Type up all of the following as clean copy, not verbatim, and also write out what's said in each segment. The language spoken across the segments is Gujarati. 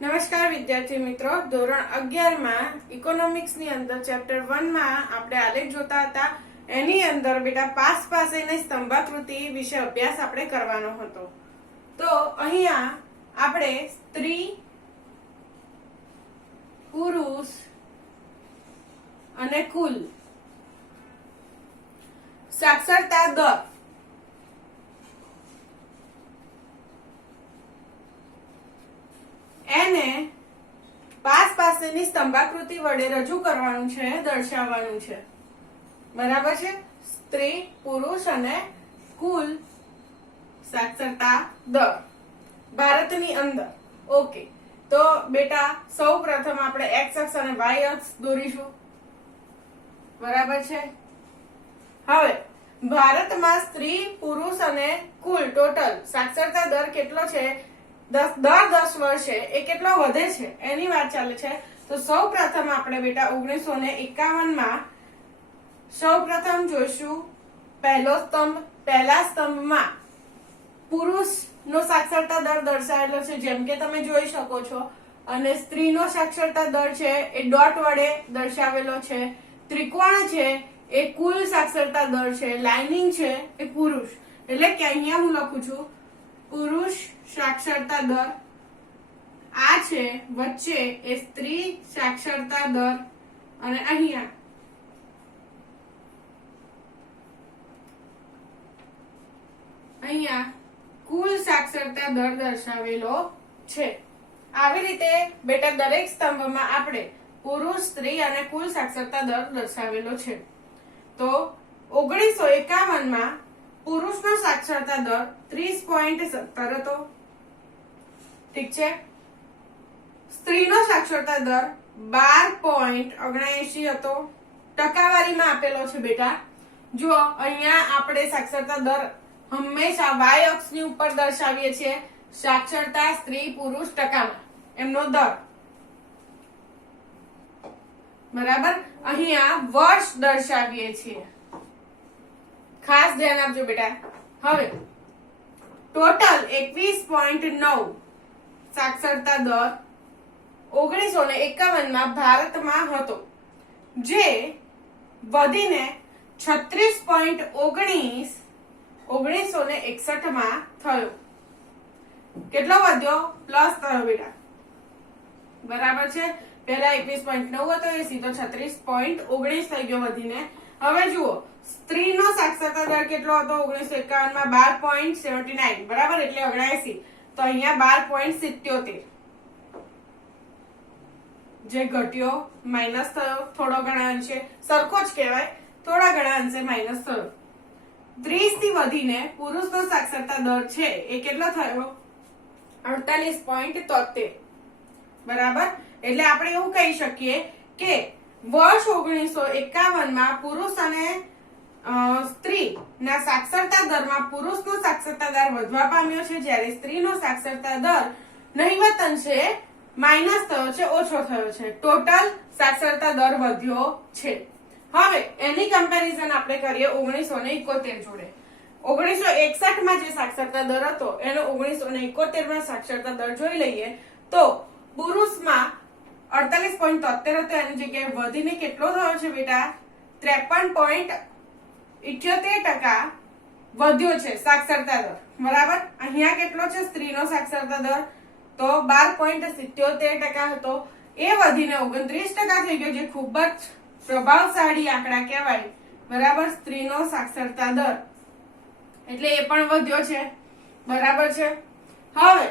નમસ્કાર વિદ્યાર્થી મિત્રો, ધોરણ 11 માં ઇકોનોમિક્સ ની અંદર ચેપ્ટર 1 માં આપણે આલેખ જોતા હતા. એની અંદર બેટા પાસ પાસેની સ્તંભાકૃતિ વિશે અભ્યાસ આપણે કરવાનો હતો. તો અહીંયા આપણે સ્ત્રી, પુરુષ અને કુલ સાક્ષરતા દર એને પાસ પાસેની સ્તંભાકૃતિ વડે રજૂ કરવાનું છે, દર્શાવવાનું છે. બરાબર છે? સ્ત્રી, પુરુષ અને કુલ સાક્ષરતા દર ભારતની અંદર. ઓકે, તો બેટા સૌ પ્રથમ આપણે એક્સ અક્ષ અને વાય અક્ષ દોરીશું. બરાબર છે? હવે ભારતમાં સ્ત્રી, પુરુષ અને કુલ ટોટલ સાક્ષરતા દર કેટલો છે? દર 10 વર્ષે એ કેટલો વધે છે એની વાત ચાલે છે. તો સૌ પ્રથમ આપણે બેટા 1951 માં સૌ પ્રથમ જોઈશું પહેલો સ્તંભ. પહેલા સ્તંભમાં પુરુષનો સાક્ષરતા દર દર્શાવેલો છે, જેમ કે તમે જોઈ શકો છો, અને સ્ત્રીનો સાક્ષરતા દર છે એ ડોટ વડે દર્શાવેલો છે. ત્રિકોણ છે એ કુલ સાક્ષરતા દર છે, લાઇનિંગ છે એ પુરુષ. એટલે કે અહીંયા હું લખું છું પુરુષ સાક્ષરતા દર, આ છે વચ્ચે એ સ્ત્રી સાક્ષરતા દર, અને અહીંયા કુલ સાક્ષરતા દર દર્શાવેલો છે. આવી રીતે બેટા દરેક સ્તંભમાં આપણે પુરુષ, સ્ત્રી અને કુલ સાક્ષરતા દર દર્શાવેલો છે. તો 1951 માં પુરુષનો સાક્ષરતા દર 30.17 હતો. ઠીક છે? સ્ત્રીનો સાક્ષરતા દર 12.79 હતો. ટકાવારીમાં આપેલો છે બેટા. જો અહીંયા આપણે સાક્ષરતા દર હંમેશા વાય અક્ષની ઉપર દર્શાવીએ છીએ. સાક્ષરતા સ્ત્રી પુરુષ ટકામાં એમનો દર. બરાબર? અહીંયા વર્ષ દર્શાવીએ છીએ. ખાસ ધ્યાન આપજો બેટા. હવે ટોટલ 21.9 સાક્ષરતા દર 1951 માં ભારતમાં હતો, જે વધીને 36.19 1961 માં થયો. કેટલો વધ્યો? પ્લસ થયો બેટા. બરાબર છે? પહેલા 21.9 હતો, એ સીધો 36.19 થઈ ગયો વધીને. હવે જુઓ, સ્ત્રીનો સાક્ષરતા દર કેટલો હતો 1951 માં? 12.79. બરાબર, એટલે 79. તો અહીંયા 12.77 જે ઘટ્યો, માઇનસ થયો થોડો ઘણા અંશે. સરખો જ કહેવાય, થોડા ઘણા અંશે માઇનસ થયો. 30 થી વધીને પુરુષનો સાક્ષરતા દર છે એ કેટલો થયો? 48.73. બરાબર? એટલે આપણે એવું કહી શકીએ કે વર્ષ 1951 માં પુરુષ અને સ્ત્રી ના સાક્ષરતા દરમાં પુરુષનો સાક્ષરતા દર વધવા પામ્યો છે, જ્યારે સ્ત્રીનો સાક્ષરતા દર નહિવત અંશે માઇનસ થયો છે, ઓછો થયો છે. ટોટલ સાક્ષરતા દર વધ્યો છે. હવે એની કમ્પેરિઝન આપણે કરીએ 1971 જોડે. 1961 માં જે સાક્ષરતા દર હતો એનો 1971 માં સાક્ષરતા દર જોઈ લઈએ તો પુરુષમાં 48.73 હતો, એની જગ્યાએ વધીને કેટલો થયો છે બેટા? 53.78% વધ્યો છે સાક્ષરતા દર. બરાબર? અહીંયા કેટલો છે સ્ત્રીનો સાક્ષરતા દર? તો 12.77% હતો, એ વધીને 29% થઈ ગયો, જે ખૂબ જ પ્રભાવશાળી આંકડા કહેવાય. બરાબર? સ્ત્રીનો સાક્ષરતા દર એટલે એ પણ વધ્યો છે. બરાબર છે? હવે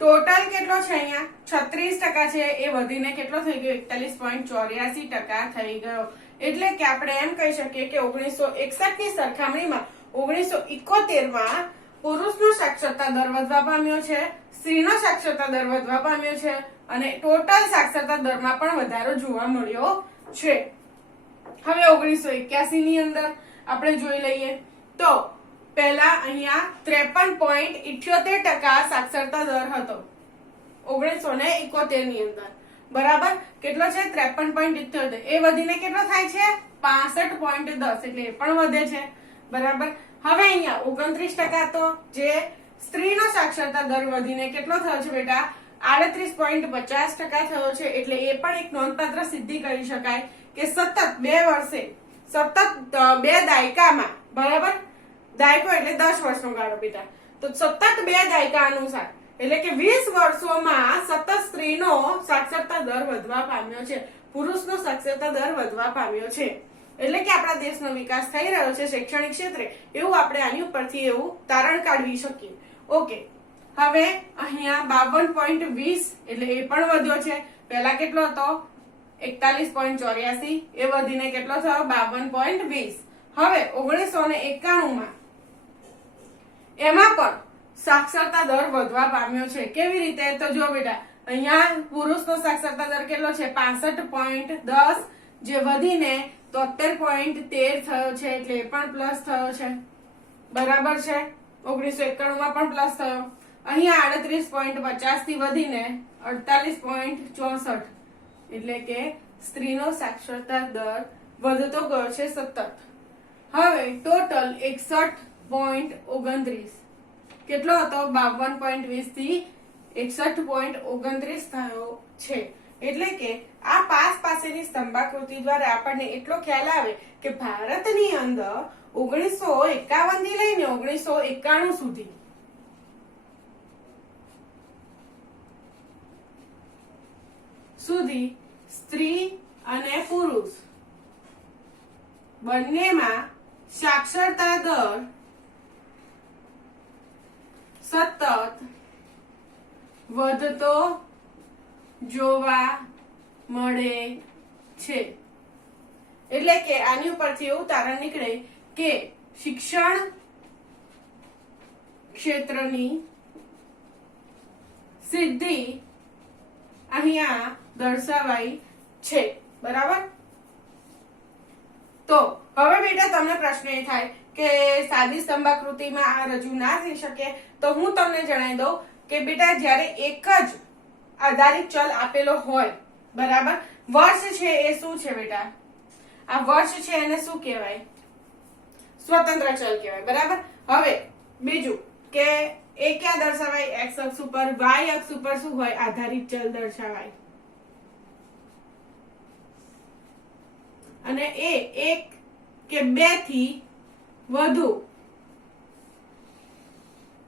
ટોટલ કેટલો છે? અહીંયા 36% છે, એ વધીને કેટલો થઈ ગયો? 41.84% થઈ ગયો. એટલે કે આપણે એમ કહી શકીએ કે 1961 ની સરખામણીમાં 1971 માં પુરુષનો સાક્ષરતા દર વધવા પામ્યો છે, સ્ત્રીનો સાક્ષરતા દર વધવા પામ્યો છે, અને ટોટલ સાક્ષરતા દરમાં પણ વધારો જોવા મળ્યો છે. હવે 1981 ની અંદર આપણે જોઈ લઈએ તો પહેલા અહીંયા 53.78% સાક્ષરતા દર હતો 1971 ની અંદર. બરાબર? કેટલો છે? 53.78. એ વધીને કેટલો થાય છે? 65.10. એટલે એ પણ વધે છે. બરાબર? હવે અહીંયા 29% તો જે સ્ત્રીનો સાક્ષરતા દર વધીને કેટલો થયો છે બેટા 38.50% થયો છે, એટલે એ પણ એક નોંધપાત્ર સિદ્ધિ કહી શકાય કે સતત 2 વર્ષે, સતત 2 દાયકામાં, બરાબર, દાયકો એટલે 10 વર્ષનો ગાળો બેટા, તો સતત 2 દાયકા અનુસાર એટલે કે 20 વર્ષોમાં સતત સ્ત્રીનો સાક્ષરતા દર વધવા પામ્યો છે, પુરુષનો સાક્ષરતા દર વધવા પામ્યો છે, એટલે કે આપણા દેશનો વિકાસ થઈ રહ્યો છે શૈક્ષણિક ક્ષેત્રે, એવું આપણે આની ઉપરથી એવું તારણ કાઢવી શકીએ. ઓકે, હવે અહીંયા 52.20 એટલે એ પણ વધ્યો છે. પહેલા કેટલો હતો? 41.84, એ વધીને કેટલો થયો? 52.20. હવે 1991 માં એમાં પણ સાક્ષરતા દર વધવા પામ્યો છે. કેવી રીતે? તો જો બેટા, અહીંયા પુરુષનો સાક્ષરતા દર કેટલો છે? 65.10, જે વધીને 73.13 થયો છે, એટલે એ પણ પ્લસ થયો છે, બરાબર છે. 1991 માં પણ પ્લસ થયો. અહીંયા 38.50 થી વધીને 48.64, એટલે કે સ્ત્રીનો સાક્ષરતા દર વધતો ગયો છે સતત. હવે ટોટલ 61.29 કેટલો હતો? 52.20 થી 61.29 થયો છે. એટલે કે આ પાસેની સ્તંભાકૃતિ દ્વારા આપણને એટલો ખ્યાલ આવે કે ભારતની અંદર 1951 થી લઈને 1991 સુધી સ્ત્રી અને પુરુષ બંનેમાં સાક્ષરતા દર સતત વધતો જોવા મળે છે. એટલે કે આની ઉપરથી એવું તારણ નીકળે કે શિક્ષણ ક્ષેત્રની સિદ્ધિ અહીંયા દર્શાવાઈ છે, બરાબર. તો હવે બેટા તમને પ્રશ્ન એ થાય કે સાદી સ્તંભાકૃતિમાં આ રજૂ ના થઈ શકે, તો હું તમને જણાવી દઉં કે બેટા જ્યારે એક જ આધારિત ચલ આપેલો હોય, બરાબર, વર્ષ છે એ શું છે બેટા? આ વર્ષ છે એને શું કહેવાય? સ્વતંત્ર ચલ કહેવાય, બરાબર. હવે બીજું કે એ ક્યાં દર્શાવાય? એક્સ અક્ષ ઉપર. વાય અક્ષ ઉપર શું હોય? આધારિત ચલ દર્શાવાય. અને એ એક કે બે થી વધુ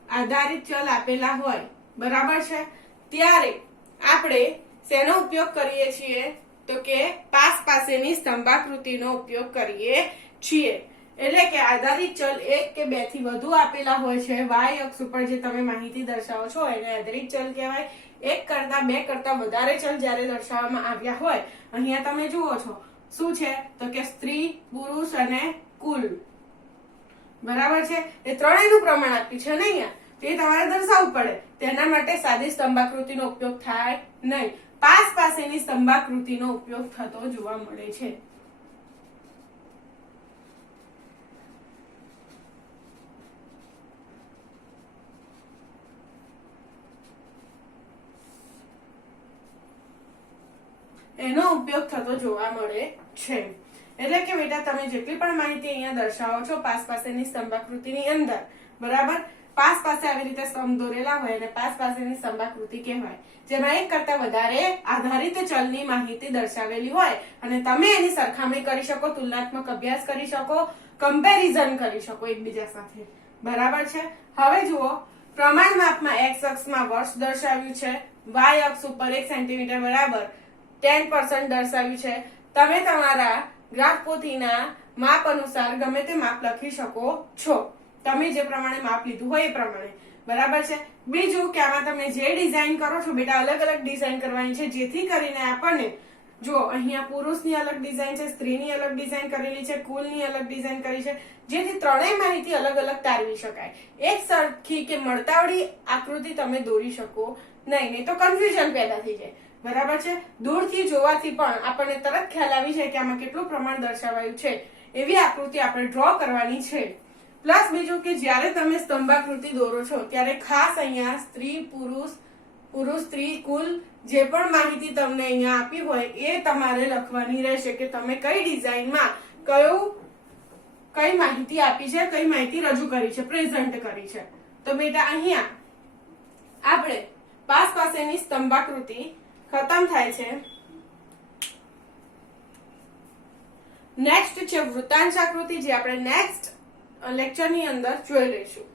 આધારિત ચલ આપેલા હોય, બરાબર છે, ત્યારે આપણે શેનો ઉપયોગ કરીએ છીએ? તો કે પાસેની સ્તંભાકૃતિનો ઉપયોગ કરીએ છીએ. એટલે કે આધારિત ચલ એક કે બે થી વધુ આપેલા હોય છે, વાય અક્ષ ઉપર જે તમે માહિતી દર્શાવો છો એને આધારિત ચલ કહેવાય. એક કરતા બે કરતા વધારે ચલ જ્યારે દર્શાવવામાં આવ્યા હોય, અહીંયા તમે જુઓ છો શું છે? તો કે સ્ત્રી, પુરુષ અને કુલ, બરાબર છે. એ ત્રણેયનું પ્રમાણ આપ્યું છે ને અહીંયા, તે તમારે દર્શાવવું પડે. તેના માટે સાદી સ્તંભાકૃતિનો ઉપયોગ થાય નહીં, પાસેની સ્તંભાકૃતિનો ઉપયોગ થતો જોવા મળે છે. એનો ઉપયોગ થતો જોવા મળે છે. એટલે કે બેટા તમે જેટલી પણ માહિતી અહીંયા દર્શાવો છો પાસેની સ્તંભાકૃતિની અંદર, બરાબર, પાસે આવી રીતે સ્તંભ દોરેલા હોય અને પાસેની સ્તંભાકૃતિ કહેવાય, જેમાં એક કરતા વધારે આધારિત ચલની માહિતી દર્શાવેલી હોય અને તમે એની સરખામણી કરી શકો, તુલનાત્મક અભ્યાસ કરી શકો, કમ્પેરિઝન કરી શકો એકબીજા સાથે, બરાબર છે. હવે જુઓ, પ્રમાણ માપમાં એક્સ અક્ષમાં વર્ષ દર્શાવ્યું છે, વાય અક્ષ ઉપર 1 સેન્ટીમીટર બરાબર 10% દર્શાવ્યું છે. તમે તમારા ગ્રાફ પોથીના માપ અનુસાર ગમે તે માપ લખી શકો છો, તમે જે પ્રમાણે માપ લીધું હોય એ પ્રમાણે, બરાબર છે. બીજું કે આમાં તમે જે ડિઝાઇન કરો છો બેટા, અલગ અલગ ડિઝાઇન કરવાની છે, જેથી કરીને આપણને જો અહીંયા પુરુષની અલગ ડિઝાઇન છે, સ્ત્રીની અલગ ડિઝાઇન કરેલી છે, કુલની અલગ ડિઝાઇન કરી છે, જેથી ત્રણેય માહિતી અલગ અલગ તારવી શકાય. એક સરખી કે મળતાવડી આકૃતિ તમે દોરી શકો નહીં તો કન્ફ્યુઝન પેદા થઈ જાય, બરાબર છે. દૂરથી જોવાથી પણ આપણને તરત ખ્યાલ આવી જાય કે આમાં કેટલું પ્રમાણ દર્શાવાયું છે, એવી આકૃતિ આપણે ડ્રો કરવાની છે. પ્લસ બીજું કે જ્યારે તમે સ્તંભાકૃતિ દોરો છો ત્યારે ખાસ અહીંયા સ્ત્રી, પુરુષ, સ્ત્રી, કુલ જે પણ માહિતી તમને અહીંયા આપી હોય એ તમારે લખવાની રહેશે કે તમે કઈ ડિઝાઇનમાં કઈ માહિતી આપી છે, કઈ માહિતી રજૂ કરી છે, પ્રેઝન્ટ કરી છે. તો બેટા અહીંયા આપણે પાસ પાસેની સ્તંભાકૃતિ ખતમ થાય છે. નેક્સ્ટ છે વૃત્તાંશાકૃતિ, જે આપણે નેક્સ્ટ લેક્ચરની અંદર જોઈ લઈશું.